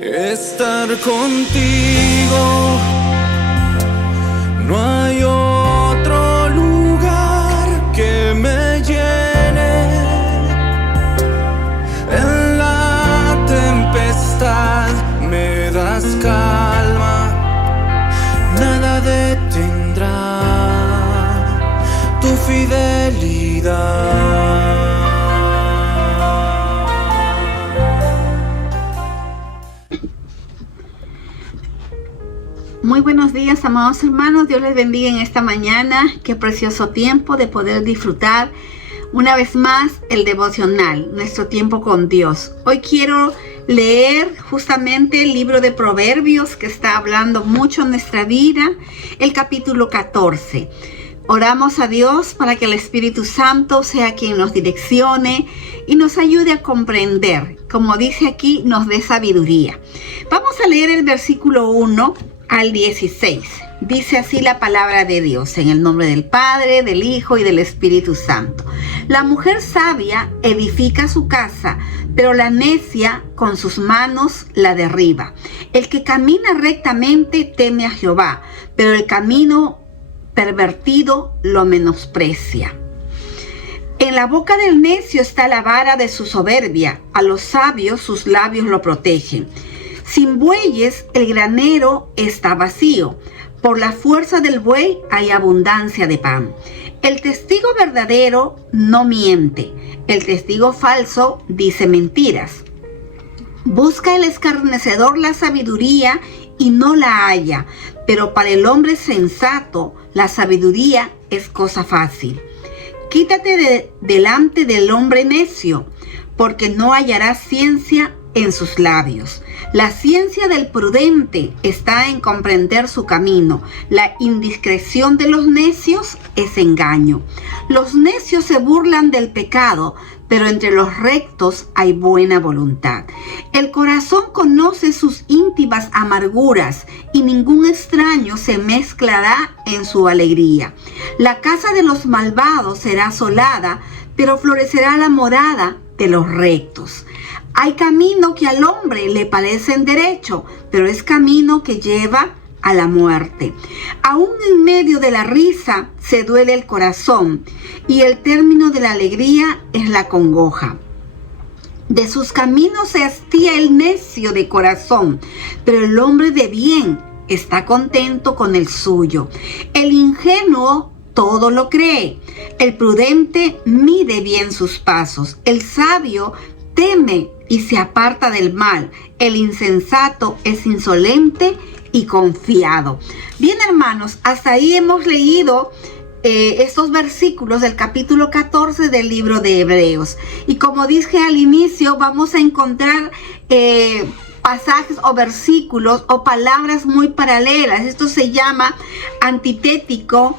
estar contigo. No hay otro lugar que me llene. En la tempestad me das calma, nada detendrá tu fidelidad. Muy buenos días, amados hermanos. Dios les bendiga en esta mañana. Qué precioso tiempo de poder disfrutar una vez más el devocional, nuestro tiempo con Dios. Hoy quiero leer justamente el libro de Proverbios, que está hablando mucho en nuestra vida, el capítulo 14. Oramos a Dios para que el Espíritu Santo sea quien nos direccione y nos ayude a comprender. Como dice aquí, nos dé sabiduría. Vamos a leer el versículo 1 al 16. Dice así la palabra de Dios, en el nombre del Padre, del Hijo y del Espíritu Santo. La mujer sabia edifica su casa, pero la necia con sus manos la derriba. El que camina rectamente teme a Jehová, pero el camino pervertido lo menosprecia. En la boca del necio está la vara de su soberbia, a los sabios sus labios lo protegen. Sin bueyes el granero está vacío, por la fuerza del buey hay abundancia de pan. El testigo verdadero no miente, el testigo falso dice mentiras. Busca el escarnecedor la sabiduría y no la halla, pero para el hombre sensato la sabiduría es cosa fácil. Quítate delante del hombre necio, porque no hallarás ciencia en sus labios. La ciencia del prudente está en comprender su camino. La indiscreción de los necios es engaño. Los necios se burlan del pecado, pero entre los rectos hay buena voluntad. El corazón conoce sus íntimas amarguras y ningún extraño se mezclará en su alegría. La casa de los malvados será asolada, pero florecerá la morada de los rectos. Hay camino que al hombre le parecen derecho, pero es camino que lleva a la muerte. Aún en medio de la risa se duele el corazón, y el término de la alegría es la congoja. De sus caminos se hastía el necio de corazón, pero el hombre de bien está contento con el suyo. El ingenuo todo lo cree, el prudente mide bien sus pasos, el sabio teme y se aparta del mal, el insensato es insolente y confiado. Bien, hermanos, hasta ahí hemos leído estos versículos del capítulo 14 del libro de Hebreos. Y como dije al inicio, vamos a encontrar pasajes o versículos o palabras muy paralelas. Esto se llama antitético.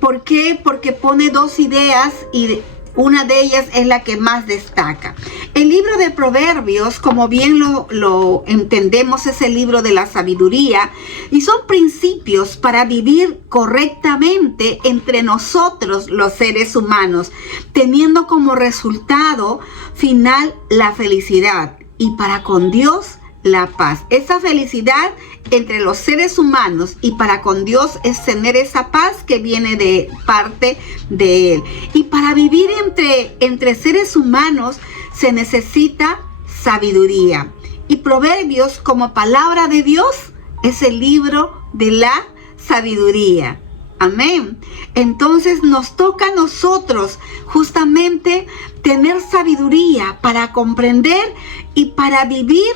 ¿Por qué? Porque pone dos ideas y una de ellas es la que más destaca. El libro de Proverbios, como bien lo entendemos, es el libro de la sabiduría y son principios para vivir correctamente entre nosotros los seres humanos, teniendo como resultado final la felicidad y para con Dios la paz. Esa felicidad entre los seres humanos y para con Dios es tener esa paz que viene de parte de Él. Y para vivir entre seres humanos se necesita sabiduría. Y Proverbios, como palabra de Dios, es el libro de la sabiduría. Amén. Entonces nos toca a nosotros justamente tener sabiduría para comprender y para vivir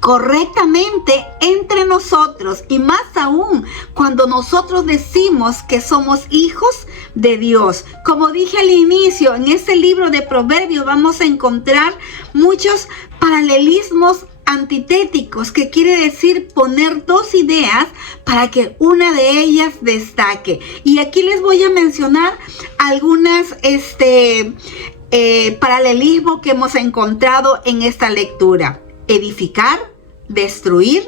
correctamente entre nosotros, y más aún cuando nosotros decimos que somos hijos de Dios. Como dije al inicio, en este libro de Proverbios vamos a encontrar muchos paralelismos antitéticos, que quiere decir poner dos ideas para que una de ellas destaque. Y aquí les voy a mencionar algunas paralelismos que hemos encontrado en esta lectura. Edificar, destruir,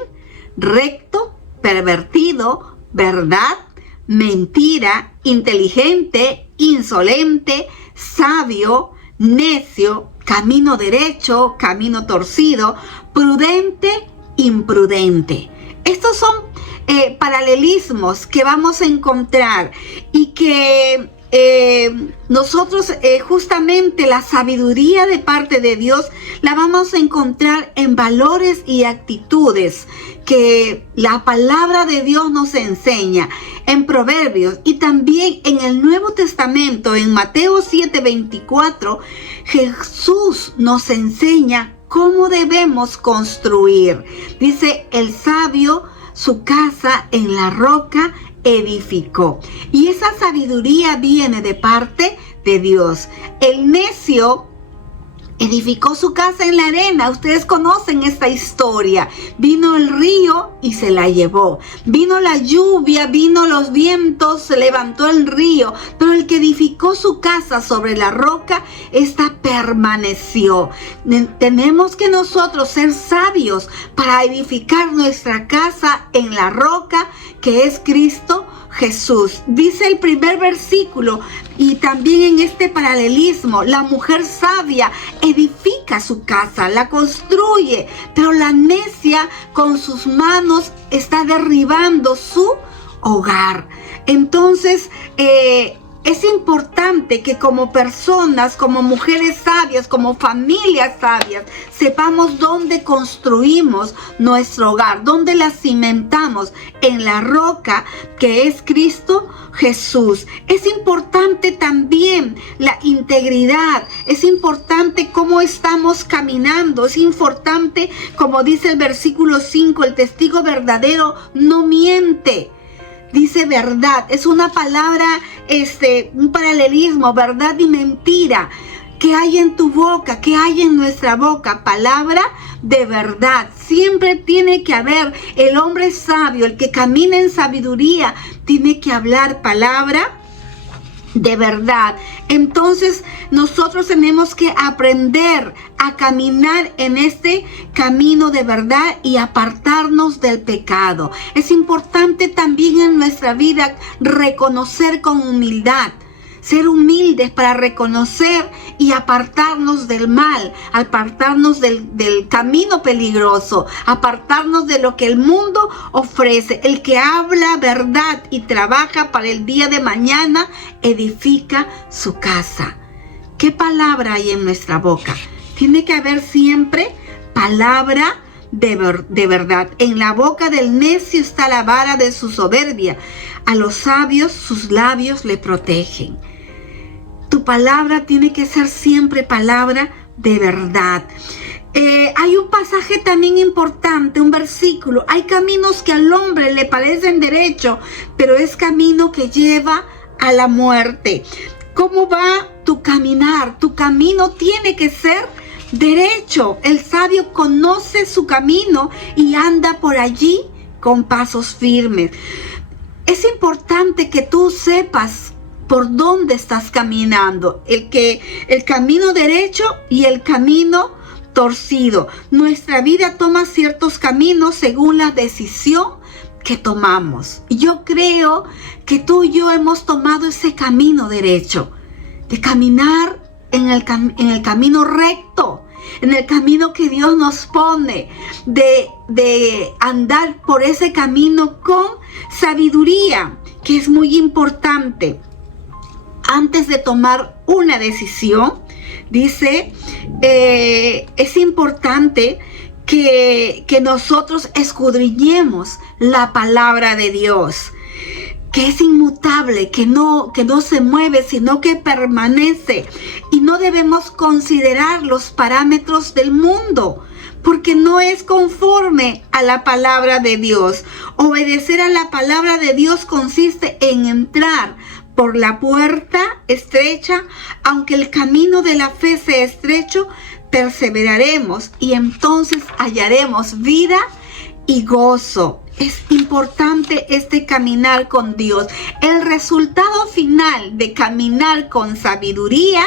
recto, pervertido, verdad, mentira, inteligente, insolente, sabio, necio, camino derecho, camino torcido, prudente, imprudente. Estos son paralelismos que vamos a encontrar y que nosotros justamente la sabiduría de parte de Dios la vamos a encontrar en valores y actitudes que la palabra de Dios nos enseña en Proverbios y también en el Nuevo Testamento. En Mateo 7:24 Jesús nos enseña cómo debemos construir. Dice: el sabio su casa en la roca edificó. Y esa sabiduría viene de parte de Dios. El necio edificó su casa en la arena. Ustedes conocen esta historia. Vino el río y se la llevó. Vino la lluvia, vino los vientos, se levantó el río. Pero el que edificó su casa sobre la roca, esta permaneció. Tenemos que nosotros ser sabios para edificar nuestra casa en la roca, que es Cristo Jesús. Dice el primer versículo, y también en este paralelismo: la mujer sabia edifica su casa, la construye, pero la necia con sus manos está derribando su hogar. Entonces, es importante que como personas, como mujeres sabias, como familias sabias, sepamos dónde construimos nuestro hogar, dónde la cimentamos, en la roca que es Cristo Jesús. Es importante también la integridad, es importante cómo estamos caminando, es importante, como dice el versículo 5, el testigo verdadero no miente. Dice verdad, es una palabra, un paralelismo, verdad y mentira. ¿Qué hay en tu boca? ¿Qué hay en nuestra boca? Palabra de verdad. Siempre tiene que haber el hombre sabio, el que camina en sabiduría, tiene que hablar palabra de verdad. Entonces nosotros tenemos que aprender a caminar en este camino de verdad y apartarnos del pecado. Es importante también en nuestra vida reconocer con humildad, ser humildes para reconocer y apartarnos del mal, apartarnos del camino peligroso, apartarnos de lo que el mundo ofrece. El que habla verdad y trabaja para el día de mañana edifica su casa. ¿Qué palabra hay en nuestra boca? Tiene que haber siempre palabra de verdad. En la boca del necio está la vara de su soberbia. A los sabios sus labios le protegen. Tu palabra tiene que ser siempre palabra de verdad. Hay un pasaje también importante, un versículo. Hay caminos que al hombre le parecen derecho, pero es camino que lleva a la muerte. ¿Cómo va tu caminar? Tu camino tiene que ser derecho. El sabio conoce su camino y anda por allí con pasos firmes. Es importante que tú sepas por dónde estás caminando, el camino derecho y el camino torcido. Nuestra vida toma ciertos caminos según la decisión que tomamos. Yo creo que tú y yo hemos tomado ese camino derecho, de caminar en el camino recto, en el camino que Dios nos pone, de andar por ese camino con sabiduría, que es muy importante. Antes de tomar una decisión, dice, es importante que nosotros escudriñemos la palabra de Dios, que es inmutable, que no se mueve, sino que permanece. Y no debemos considerar los parámetros del mundo, porque no es conforme a la palabra de Dios. Obedecer a la palabra de Dios consiste en entrar por la puerta estrecha. Aunque el camino de la fe sea estrecho, perseveraremos y entonces hallaremos vida y gozo. Es importante este caminar con Dios. El resultado final de caminar con sabiduría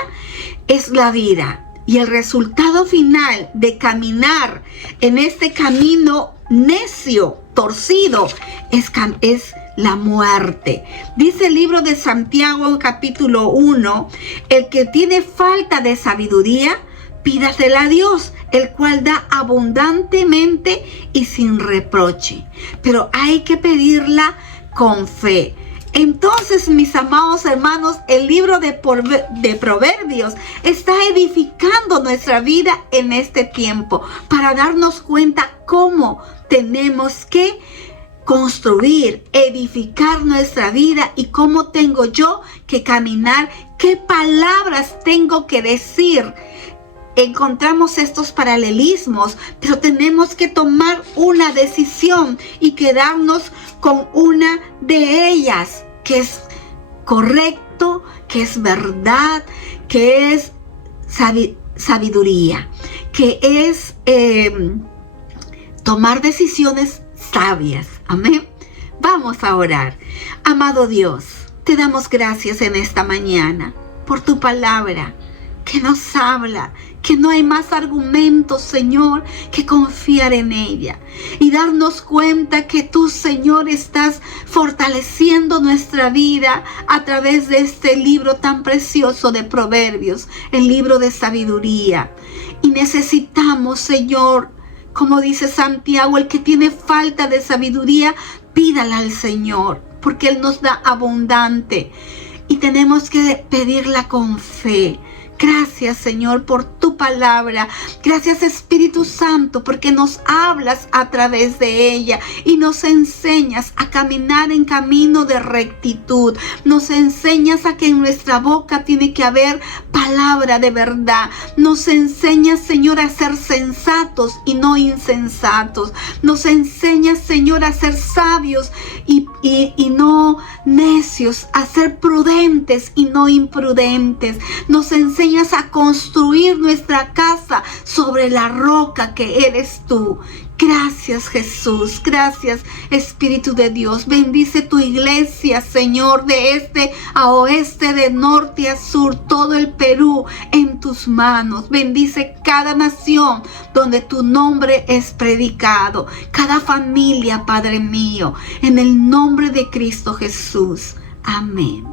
es la vida. Y el resultado final de caminar en este camino necio, torcido, es la muerte. Dice el libro de Santiago, capítulo 1, el que tiene falta de sabiduría pídasela a Dios, el cual da abundantemente y sin reproche. Pero hay que pedirla con fe. Entonces, mis amados hermanos, el libro de Proverbios está edificando nuestra vida en este tiempo para darnos cuenta cómo tenemos que construir, edificar nuestra vida y cómo tengo yo que caminar, qué palabras tengo que decir. Encontramos estos paralelismos, pero tenemos que tomar una decisión y quedarnos con una de ellas, que es correcto, que es verdad, que es sabiduría, que es tomar decisiones sabias. Amén. Vamos a orar. Amado Dios, te damos gracias en esta mañana por tu palabra que nos habla, que no hay más argumentos, Señor, que confiar en ella y darnos cuenta que tú, Señor, estás fortaleciendo nuestra vida a través de este libro tan precioso de Proverbios, el libro de sabiduría. Y necesitamos, Señor, como dice Santiago, el que tiene falta de sabiduría, pídala al Señor, porque Él nos da abundante y tenemos que pedirla con fe. Gracias, Señor, por tu palabra. Gracias, Espíritu Santo, porque nos hablas a través de ella y nos enseñas a caminar en camino de rectitud. Nos enseñas a que en nuestra boca tiene que haber palabra de verdad. Nos enseñas, Señor, a ser sensatos y no insensatos. Nos enseñas, Señor, a ser sabios y no necios, a ser prudentes y no imprudentes. Nos enseñas a construir nuestra casa sobre la roca que eres tú. Gracias, Jesús. Gracias, Espíritu de Dios. Bendice tu iglesia, Señor, de este a oeste, de norte a sur, todo el Perú en tus manos. Bendice cada nación donde tu nombre es predicado. Cada familia, Padre mío, en el nombre de Cristo Jesús. Amén.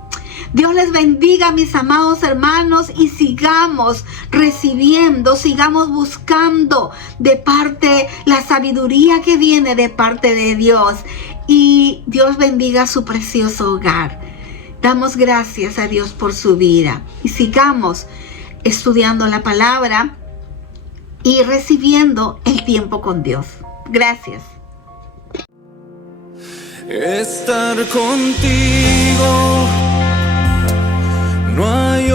Dios les bendiga, mis amados hermanos, y sigamos recibiendo, sigamos buscando de parte la sabiduría que viene de parte de Dios. Y Dios bendiga su precioso hogar. Damos gracias a Dios por su vida y sigamos estudiando la palabra y recibiendo el tiempo con Dios. Gracias. Estar contigo, no hay